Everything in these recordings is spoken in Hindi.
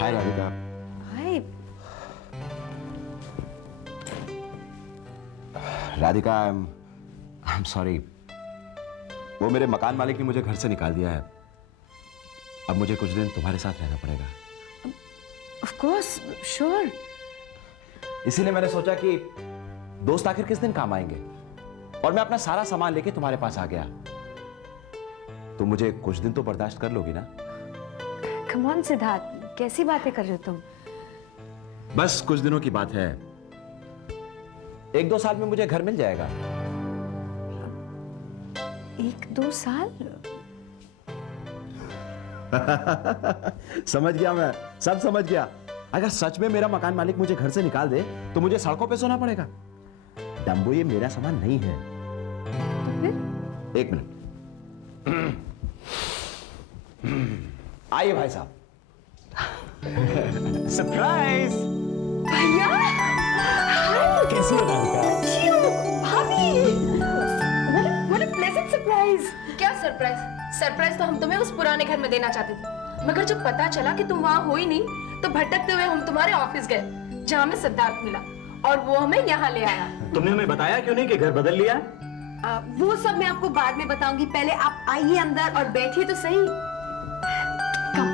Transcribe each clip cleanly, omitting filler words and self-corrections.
Hi Radhika. Hi. Radhika, I am sorry. वो मेरे मकान मालिक ने मुझे घर से निकाल दिया है। अब मुझे कुछ दिन तुम्हारे साथ रहना पड़ेगा। Of course, sure. इसीलिए मैंने सोचा कि दोस्त आखिर किस दिन काम आएंगे, और मैं अपना सारा सामान लेके तुम्हारे पास आ गया। तुम मुझे कुछ दिन तो बर्दाश्त कर लोगी ना? कम ऑन सिद्धार्थ, कैसी बातें कर रहे हो तुम? बस कुछ दिनों की बात है। 1-2 साल में मुझे घर मिल जाएगा। 1-2 साल? समझ गया, मैं सब समझ गया। अगर सच में मेरा मकान मालिक मुझे घर से निकाल दे तो मुझे सड़कों पे सोना पड़ेगा। डम्बो, ये मेरा सामान नहीं है। तो फिर? 1 मिनट। आइए भाई साहब। सरप्राइज। भैया, कैसी हो राधिका? भाभी, what a pleasant surprise। क्या सरप्राइज? सरप्राइज तो हम तुम्हें उस पुराने घर में देना चाहते थे, मगर जब पता चला कि तुम वहाँ हो ही नहीं, तो भटकते हुए हम तुम्हारे ऑफिस गए, जहाँ हमें सिद्धार्थ मिला और वो हमें यहाँ ले आया। तुमने हमें बताया क्यों नहीं कि घर बदल लिया? वो सब मैं आपको बाद में बताऊंगी। पहले आप आइए अंदर और बैठिए तो सही। Come,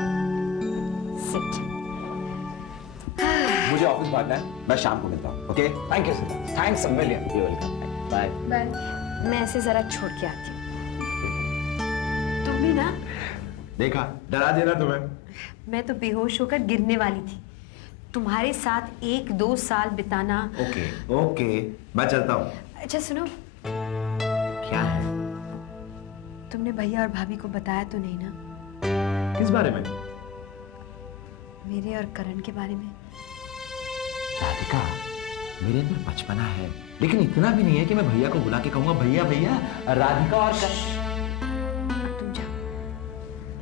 sit। मुझे ऑफिस भागना है, मैं शाम को मिलता हूँ। Okay? Thank you sir, thanks a million. You welcome. Bye. Bye. मैं ऐसे जरा छोड़ के आती हूँ। तुम भी ना? देखा, डरा देना तुम्हें। मैं तो बेहोश होकर गिरने वाली थी। तुम्हारे साथ 1-2 साल बिताना। ओके ओके, मैं चलता हूँ। अच्छा सुनो, क्या है? तुमने भैया और भाभी को बताया तो नहीं ना? किस बारे में? मेरे और करण के बारे में। राधिका, मेरे अंदर बचपना है, लेकिन इतना भी नहीं है कि मैं भैया को बुला के कहूंगा भैया भैया राधिका और अब तुम जाओ।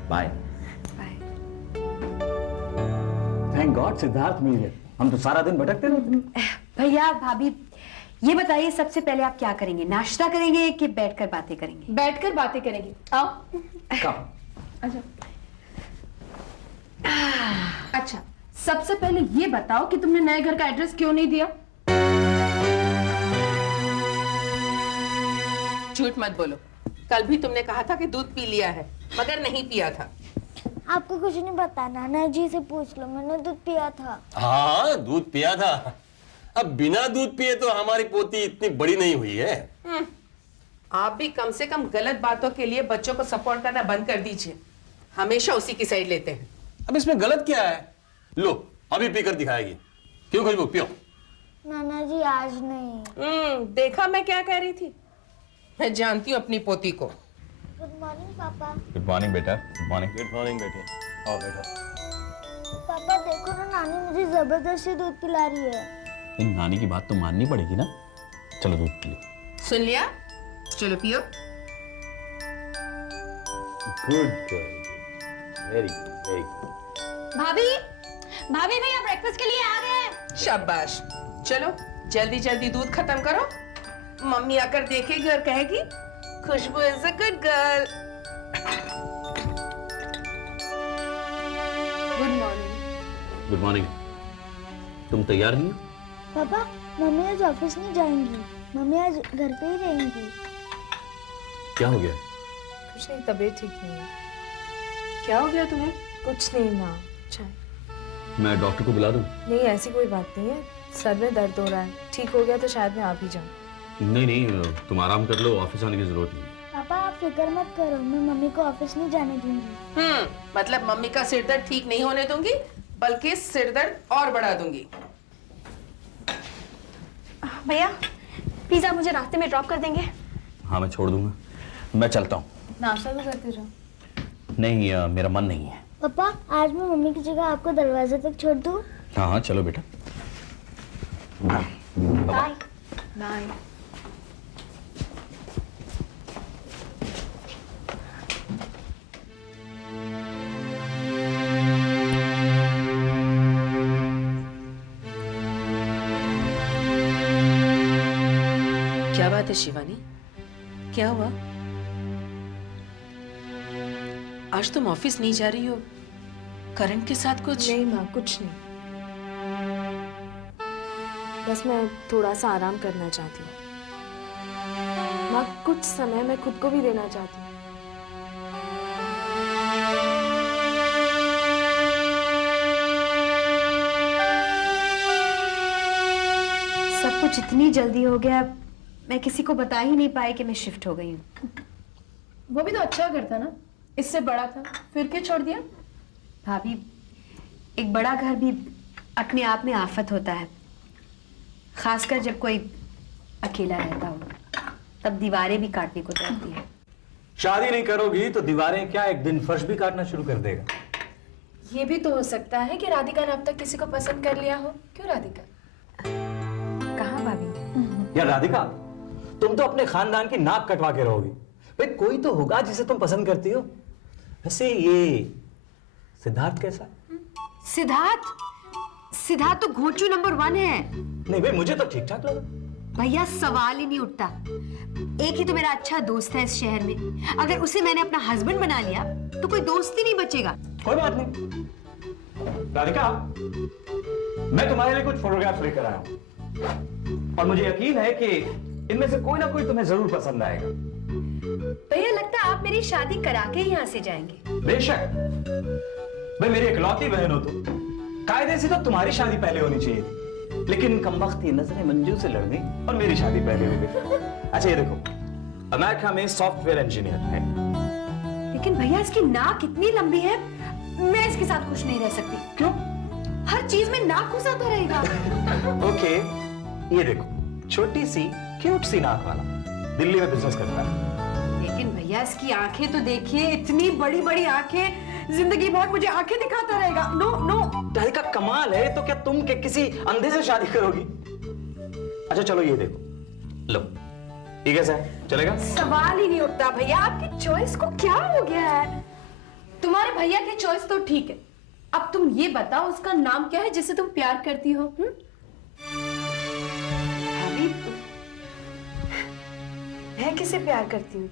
Bye. Bye. Thank God Siddharth मिल गए, हम तो सारा दिन भटकते रहते। भैया भाभी, ये बताइए सबसे पहले आप क्या करेंगे? नाश्ता करेंगे कि बैठकर बातें करेंगे? बैठकर बातें करेंगे। आओ। कब? अच्छा, सबसे पहले ये बताओ कि तुमने नए घर का एड्रेस क्यों नहीं दिया? झूठ मत बोलो। कल भी तुमने कहा था कि दूध पी लिया है, मगर नहीं पिया था। आपको कुछ नहीं पता, नाना जी से पूछ लो, मैंने दूध पिया था। हाँ, दूध पिया था। अब बिना दूध पिए तो हमारी पोती इतनी बड़ी नहीं हुई है। आप भी कम से कम गलत बातों के लिए बच्चों को सपोर्ट करना बंद कर दीजिए। हमेशा उसी की साइड लेते हैं। अब इसमें गलत क्या है? लो, अभी पीकर दिखाएगी। क्यों खुशबू, पियो। नाना जी आज नहीं। देखा मैं क्या कह रही थी। मैं जानती हूँ अपनी पोती को। गुड मॉर्निंग पापा। गुड मॉर्निंग बेटा। Good morning. गुड मॉर्निंग बेटे। आओ बैठो। पापा देखो ना, नानी मुझे जबरदस्ती दूध पिला रही है। इन नानी की बात तो माननी पड़ेगी ना। चलो दूध पी लो। सुन लिया? चलो पियो। Good girl, very good, very good. भाभी, भाभी भैया ब्रेकफास्ट के लिए आ गए हैं। शाबाश। चलो जल्दी जल्दी दूध खत्म करो। मम्मी आकर देखेगी और कहेगी Khushboo is a good girl. Good morning. Good morning. तुम तैयार नहीं हो? पापा, मम्मी आज ऑफिस नहीं जाएंगी, मम्मी आज घर पे ही रहेंगी। क्या हो गया? कुछ नहीं, तबीयत ठीक नहीं है। क्या हो गया तुम्हें? कुछ नहीं ना। चाय? मैं डॉक्टर को बुला दूं? नहीं, ऐसी कोई बात नहीं है, सर में दर्द हो रहा है। ठीक हो गया तो शायद मैं आ भी जाऊँ। नहीं नहीं, तुम आराम कर लो, ऑफिस आने की जरूरत नहीं। पापा आप फिक्र मत करो, मैं मम्मी को ऑफिस नहीं जाने दूंगी। मतलब मम्मी का सिरदर्द ठीक नहीं होने दूंगी, बल्कि सिरदर्द और बढ़ा दूंगी। भैया प्लीज आप मुझे रास्ते में ड्रॉप कर देंगे? हाँ, मैं छोड़ दूंगा। मैं चलता हूँ। नाश्ता तो करते जाओ। नहीं, मेरा मन नहीं है। पापा आज मैं मम्मी की जगह आपको दरवाजे तक छोड़ दूँ? हाँ हाँ, चलो बेटा। बाय। बाय। क्या बात है शिवानी, क्या हुआ? आज तुम ऑफिस नहीं जा रही हो, करण के साथ कुछ? नहीं माँ, कुछ नहीं। बस मैं थोड़ा सा आराम करना चाहती हूँ माँ। कुछ समय मैं खुद को भी देना चाहती हूँ। सब कुछ इतनी जल्दी हो गया, मैं किसी को बता ही नहीं पाई कि मैं शिफ्ट हो गई हूँ। वो भी तो अच्छा घर था ना, इससे बड़ा था, फिर क्यों छोड़ दिया? भाभी, एक बड़ा घर भी अपने आप में आफत होता है, खासकर जब कोई अकेला रहता हो, तब दीवारें भी काटने को डरती है। शादी नहीं करोगी तो दीवारें क्या एक दिन फर्श भी काटना शुरू कर देगा। ये भी तो हो सकता है कि राधिका ने अब तक किसी को पसंद कर लिया हो। क्यों राधिका? कहाँ भाभी? यार राधिका, तुम तो अपने खानदान की नाक कटवा के रहोगी। भाई कोई तो होगा जिसे तुम पसंद करती हो। वैसे ये सिद्धार्थ कैसा है? सिद्धार्थ तो घोंचू नंबर 1 है। नहीं भाई, मुझे तो ठीक ठाक लगा। भैया सवाल ही नहीं उठता। एक ही तो मेरा अच्छा दोस्त है इस शहर में, अगर उसे मैंने अपना हस्बैंड बना लिया तो कोई दोस्त ही नहीं बचेगा। कोई बात नहीं राधिका, मैं तुम्हारे लिए कुछ फोटोग्राफ्स लेकर आया हूं और मुझे यकीन है कि इनमें से कोई ना कोई तुम्हें जरूर पसंद आएगा। भैया लगता है आप मेरी शादी करा के यहाँ से जाएंगे। बेशक, भाई मेरी इकलौती बहन हो तुम, कायदे से तो तुम्हारी शादी पहले होनी चाहिए थी, लेकिन कमबख्त ये नजरें मंजू से लड़ गई और मेरी शादी पहले हो गई। अच्छा ये देखो, अमेरिका में सॉफ्टवेयर इंजीनियर है। लेकिन भैया इसकी नाक इतनी लंबी है, मैं इसके साथ खुश नहीं रह सकती। क्यों? हर चीज में नाक घुसाता रहेगा। ओके, ये देखो, छोटी सी क्यूट सी नाक वाला, दिल्ली में बिजनेस करता है। लेकिन भैया इसकी आंखें तो देखिए, इतनी बड़ी बड़ी आंखें, जिंदगी भर मुझे आंखें दिखाता रहेगा। No no. राधिका कमाल है, तो क्या तुम के किसी अंधे से शादी करोगी? अच्छा चलो ये देखो, लो ये कैसा है, चलेगा? सवाल ही नहीं उठता भैया, आपकी चॉइस को क्या हो गया है? तुम्हारे भैया की चॉइस तो ठीक है, अब तुम ये बताओ उसका नाम क्या है जिसे तुम प्यार करती हो? भाभी, मैं किसे प्यार करती हूँ?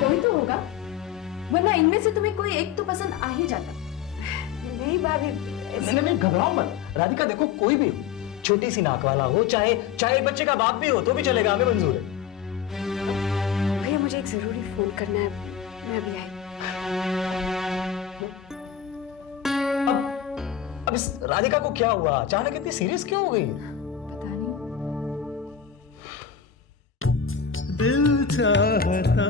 कोई तो होगा, वरना इनमें से तुम्हें कोई एक तो पसंद आ ही जाता। नहीं भाभी, नहीं घबराओ मत राधिका, देखो कोई भी हो, छोटी सी नाक वाला हो, चाहे बच्चे का बाप भी हो तो भी चलेगा, हमें मंजूर है। भैया मुझे एक जरूरी फोन करना है, मैं अभी आई। अब इस राधिका को क्या हुआ? अचानक इतनी सीरियस क्यों हो गई? पता नहीं। दिल चाहता